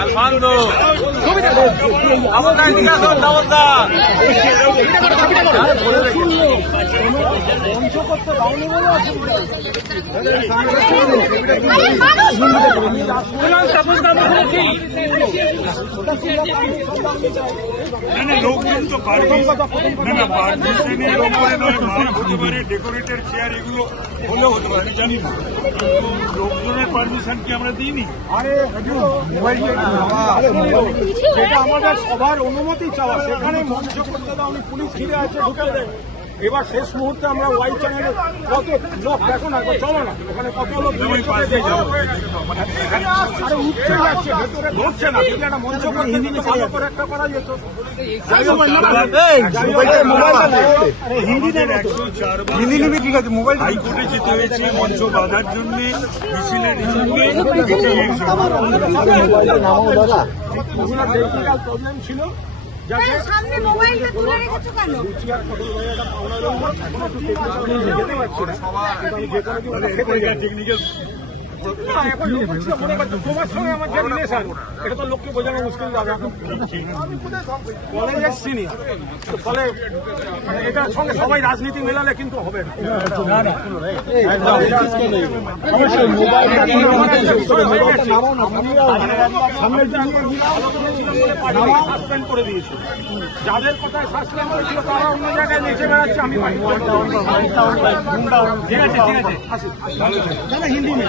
আলফান্দো আমলদার দিকে আসুন, আমলদার লোকজন তো পারমিশনের ওপরে নয়, মার্ক হতে পারে, ডেকোরেটেড চেয়ার এগুলো হলেও হতে পারে, জানি না। লোকজনের পারমিশন কি আমরা দিইনি? যেটা আমাদের সবার অনুমতি চাওয়া, সেখানে মঞ্চ করতে দাও, উনি পুলিশ ঘিরে আছে, ঢুকে দেয়। এবার শেষ মুহূর্তে আমরা ওয়াই চ্যানেলে কত লোক দেখো না, চলো না, ওখানে কত লোক উঠতে যাচ্ছে, ভেতরে ধরছে না। যদি একটা মঞ্চ করতে দিলে ভালো করে একটা করা যেত। হাইকোর্টে যেতে হয়েছে মঞ্চ বাঁধার জন্য, মিছিলের প্রবলেম ছিল। সামনে মোবাইলটা তুলে রেখেছো কেন? টেকনিক্যাল তোমার সঙ্গে আমার যে রিলেশন, এটা তো লোককে বোঝানো মুশকিল যাবে। কলেজের সিনিয়র, ফলে এটার সঙ্গে সবাই রাজনীতি মেলালে কিন্তু হবে না। সাসপেন্ড করে দিয়েছে। যাদের কথায় সাসপেন্ড করেছিল তারা অন্য জায়গায় নিচে বেড়াচ্ছে। আমি ঠিক আছে, ঠিক আছে, আসি হিন্দি में